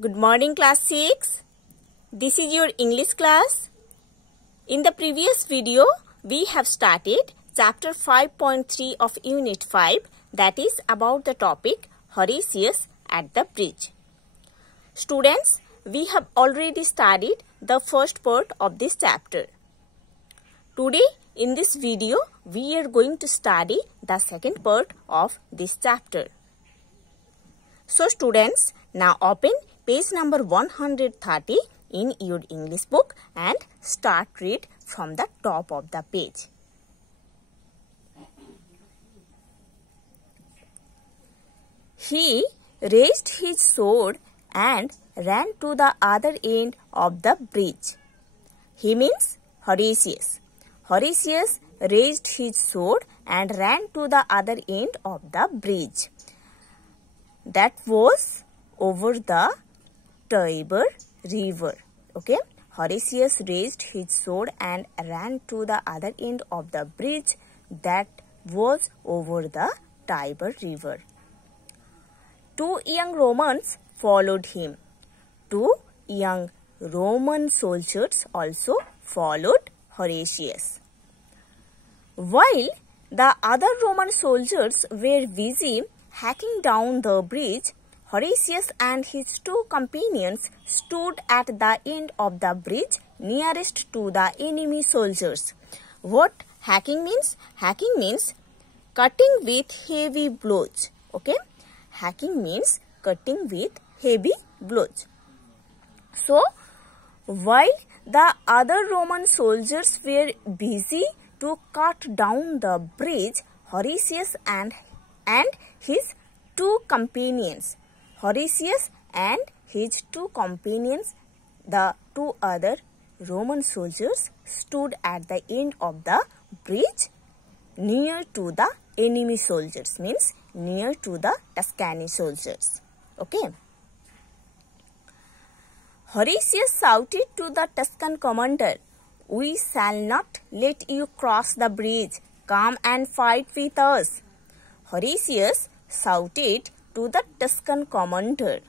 Good morning, class 6. This is your English class. In the previous video, we have started chapter 5.3 of unit 5, that is about the topic Horatius at the bridge. Students, we have already studied the first part of this chapter. Today, in this video, we are going to study the second part of this chapter. So, students, now open page number 130 in your English book and start read from the top of the page. He raised his sword and ran to the other end of the bridge. He means Horatius. Horatius raised his sword and ran to the other end of the bridge. That was over the Tiber river. Okay, Horatius raised his sword and ran to the other end of the bridge that was over the Tiber river. Two young Romans followed him. Two young Roman soldiers also followed Horatius. While the other Roman soldiers were busy hacking down the bridge, Horatius and his two companions stood at the end of the bridge nearest to the enemy soldiers. What hacking means? Hacking means cutting with heavy blows. Okay? Hacking means cutting with heavy blows. So, while the other Roman soldiers were busy to cut down the bridge, Horatius and his two companions, the two other Roman soldiers, stood at the end of the bridge near to the enemy soldiers, means near to the Tuscany soldiers. Okay. Horatius shouted to the Tuscan commander, "We shall not let you cross the bridge. Come and fight with us." Horatius shouted to the Tuscan commander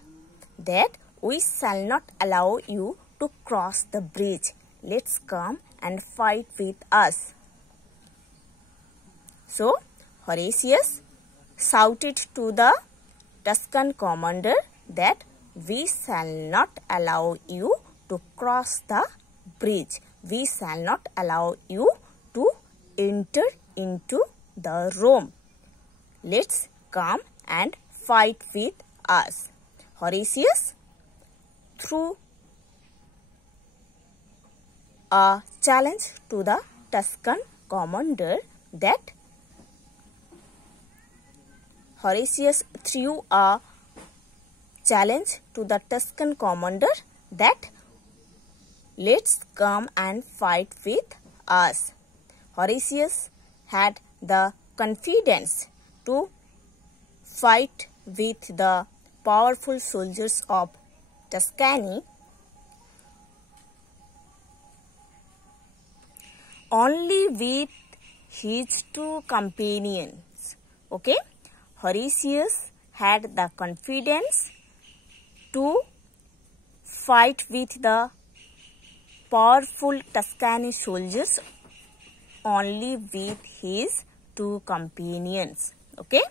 that we shall not allow you to cross the bridge. Let's come and fight with us. So, Horatius shouted to the Tuscan commander that we shall not allow you to cross the bridge. We shall not allow you to enter into the Rome. Let's come and fight with us. Horatius threw a challenge to the Tuscan commander that let's come and fight with us. Horatius had the confidence to fight with the powerful soldiers of Tuscany only with his two companions. Okay, Horatius had the confidence to fight with the powerful Tuscany soldiers only with his two companions. Okay.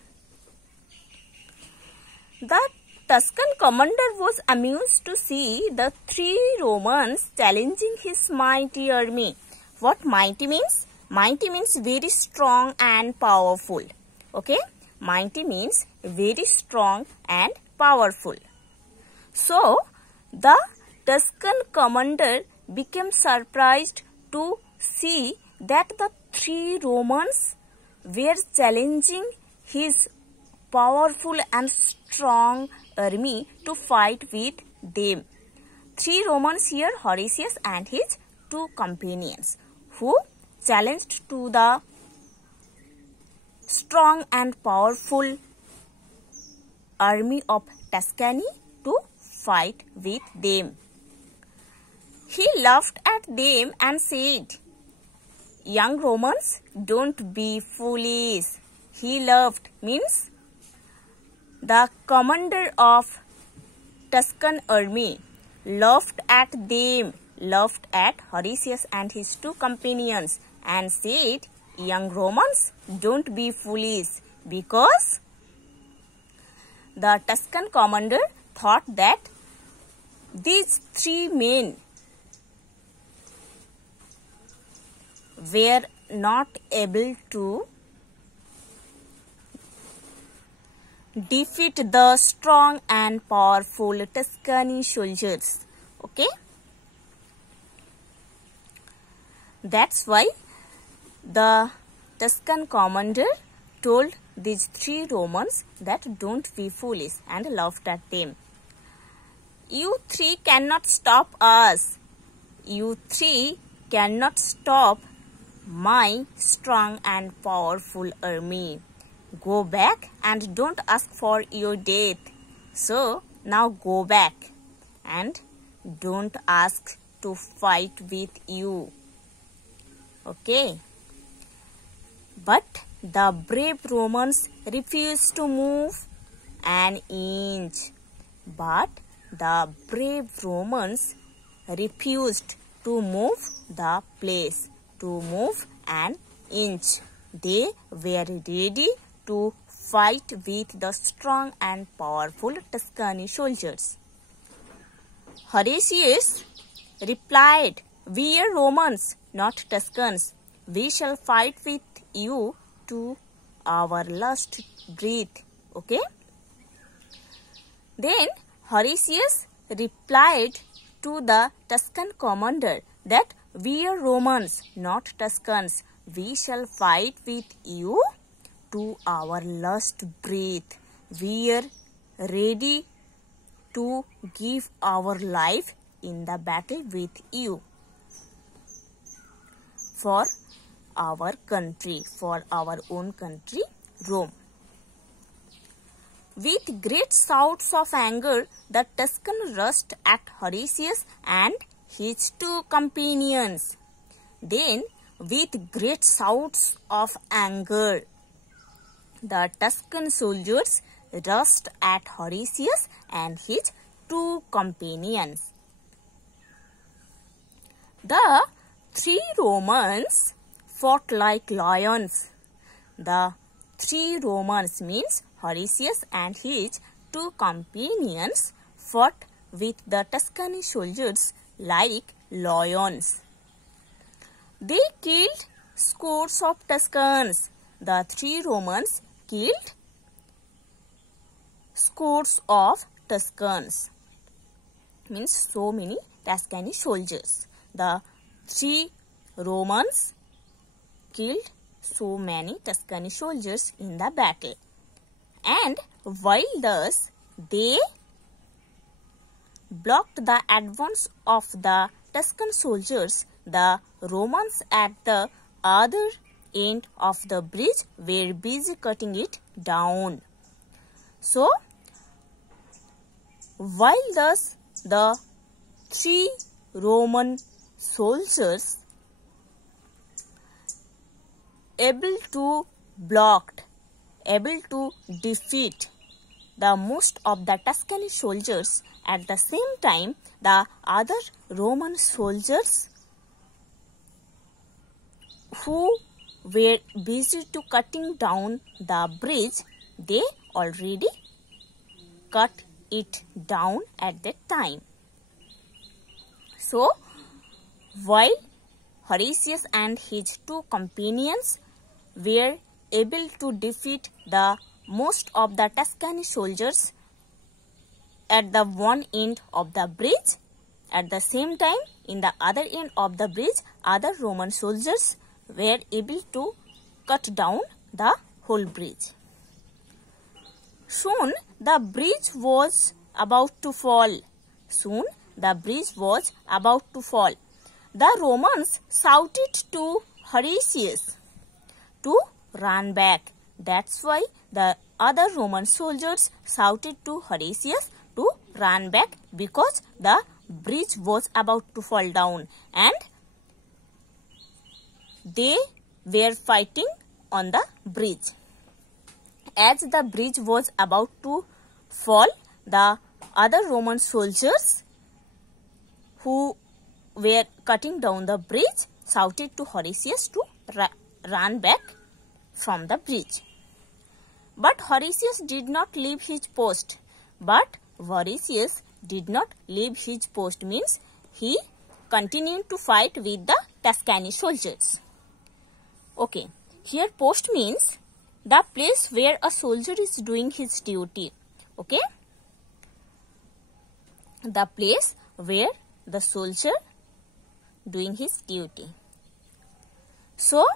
The Tuscan commander was amused to see the three Romans challenging his mighty army. What mighty means? Mighty means very strong and powerful. Okay? Mighty means very strong and powerful. So, the Tuscan commander became surprised to see that the three Romans were challenging his powerful and strong army to fight with them. Three Romans here, Horatius and his two companions, who challenged to the strong and powerful army of Tuscany to fight with them. He laughed at them and said, "Young Romans, don't be foolish." He laughed means the commander of Tuscan army laughed at them, laughed at Horatius and his two companions, and said, "Young Romans, don't be foolish," because the Tuscan commander thought that these three men were not able to defeat the strong and powerful Tuscany soldiers. Okay? That's why the Tuscan commander told these three Romans that don't be foolish, and laughed at them. "You three cannot stop us. You three cannot stop my strong and powerful army. Go back and don't ask for your death. So now go back and don't ask to fight with you." Okay. But the brave Romans refused to move an inch. But the brave Romans refused to move the place, to move an inch. They were ready to fight with the strong and powerful Tuscany soldiers. Horatius replied, "We are Romans, not Tuscans. We shall fight with you to our last breath." Okay? Then Horatius replied to the Tuscan commander that we are Romans, not Tuscans. We shall fight with you to our last breath. We are ready to give our life in the battle with you for our country, for our own country, Rome. With great shouts of anger, the Tuscan rushed at Horatius and his two companions. Then, with great shouts of anger, the Tuscan soldiers rushed at Horatius and his two companions. The three Romans fought like lions. The three Romans means Horatius and his two companions fought with the Tuscany soldiers like lions. They killed scores of Tuscans. The three Romans killed scores of Tuscans, means so many Tuscany soldiers. The three Romans killed so many Tuscany soldiers in the battle. And while thus they blocked the advance of the Tuscan soldiers, the Romans at the other end of the bridge were busy cutting it down. So, while thus the three Roman soldiers able to defeat the most of the Tuscany soldiers, at the same time the other Roman soldiers who were busy to cutting down the bridge, they already cut it down at that time. So, while Horatius and his two companions were able to defeat the most of the Tuscany soldiers at the one end of the bridge, at the same time in the other end of the bridge, other Roman soldiers were able to cut down the whole bridge. Soon the bridge was about to fall. Soon the bridge was about to fall. The Romans shouted to Horatius to run back. That's why the other Roman soldiers shouted to Horatius to run back, because the bridge was about to fall down and they were fighting on the bridge. As the bridge was about to fall, the other Roman soldiers who were cutting down the bridge shouted to Horatius to run back from the bridge. But Horatius did not leave his post. Means he continued to fight with the Tuscany soldiers. Okay, here post means the place where a soldier is doing his duty. Okay, the place where the soldier doing his duty. So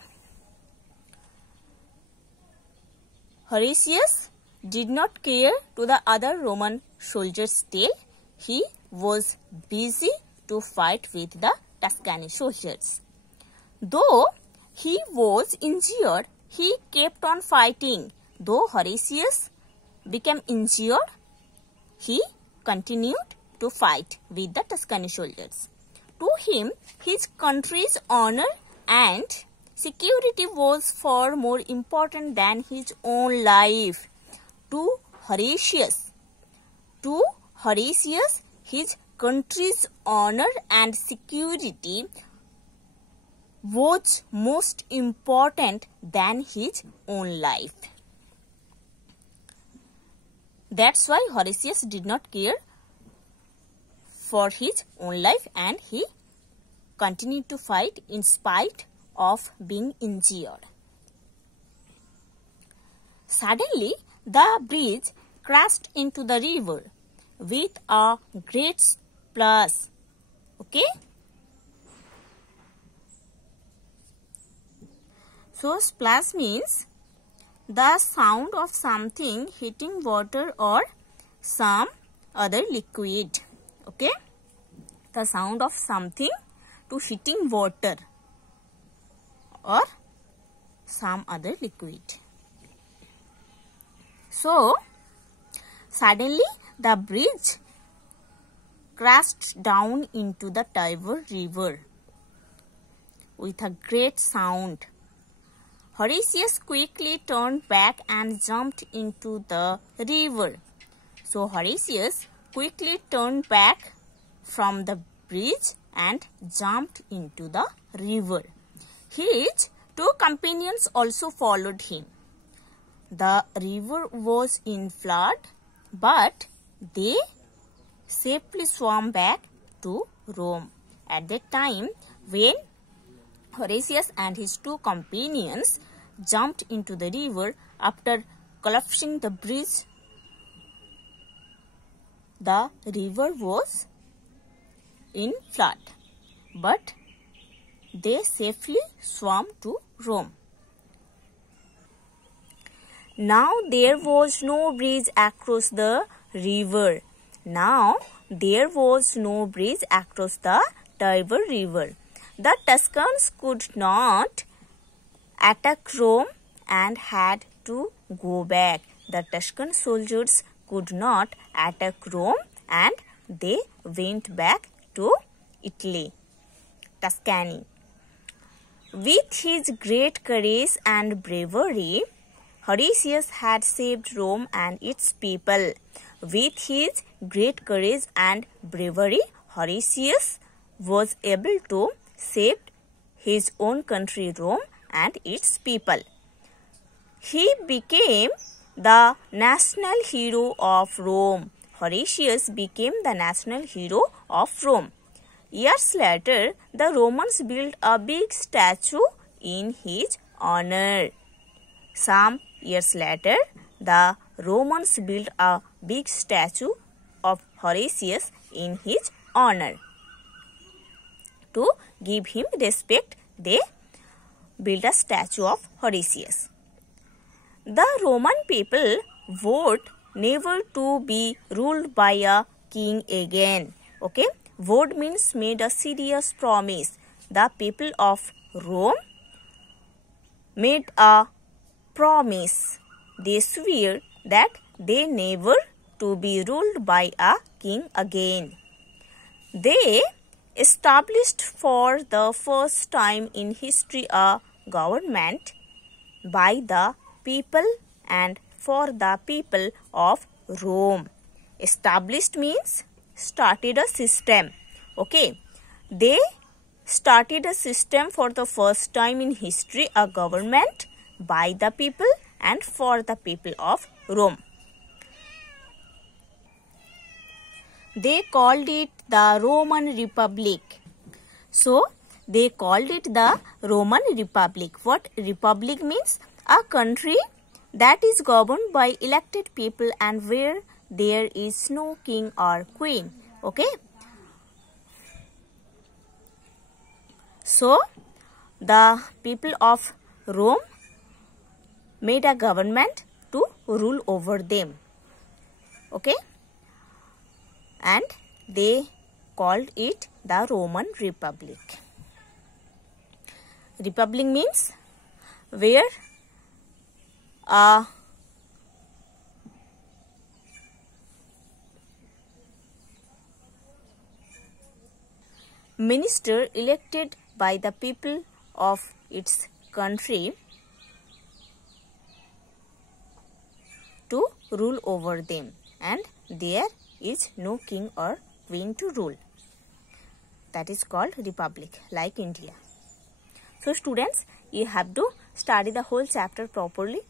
Horatius did not care to the other Roman soldiers' tale. He was busy to fight with the Tuscany soldiers. Though he was injured, he kept on fighting. Though Horatius became injured, he continued to fight with the Tuscany soldiers. To him, his country's honor and security was far more important than his own life. To Horatius, his country's honor and security was most important than his own life. That's why Horatius did not care for his own life and he continued to fight in spite of being injured. Suddenly, the bridge crashed into the river with a great splash. Okay? So, splash means the sound of something hitting water or some other liquid. Okay? The sound of something to hitting water or some other liquid. So, suddenly the bridge crashed down into the Tiber river with a great sound. Horatius quickly turned back and jumped into the river. So, Horatius quickly turned back from the bridge and jumped into the river. His two companions also followed him. The river was in flood, but they safely swam back to Rome. At that time, when Horatius and his two companions jumped into the river after collapsing the bridge, the river was in flood, but they safely swam to Rome. Now there was no bridge across the river. The Tiber river. The Tuscans could not attack Rome and had to go back. The Tuscan soldiers could not attack Rome and they went back to Italy, Tuscany. With his great courage and bravery, Horatius had saved Rome and its people. With his great courage and bravery, Horatius was able to save his own country Rome and its people. He became the national hero of Rome. Horatius became the national hero of Rome. Years later, the Romans built a big statue in his honor. Some years later, the Romans built a big statue of Horatius in his honor. To give him respect, they built a statue of Horatius. The Roman people vowed never to be ruled by a king again. Okay? Vowed means made a serious promise. The people of Rome made a promise. They swore that they never to be ruled by a king again. They established for the first time in history a government by the people and for the people of Rome. Established means started a system. Okay, they started a system for the first time in history, a government by the people and for the people of Rome. They called it the Roman Republic. So, they called it the Roman Republic. What republic means? A country that is governed by elected people and where there is no king or queen. Okay. So, the people of Rome made a government to rule over them. Okay. And they called it the Roman Republic. Republic means where a minister elected by the people of its country to rule over them, and there is no king or queen to rule. That is called republic, like India. So students, you have to study the whole chapter properly.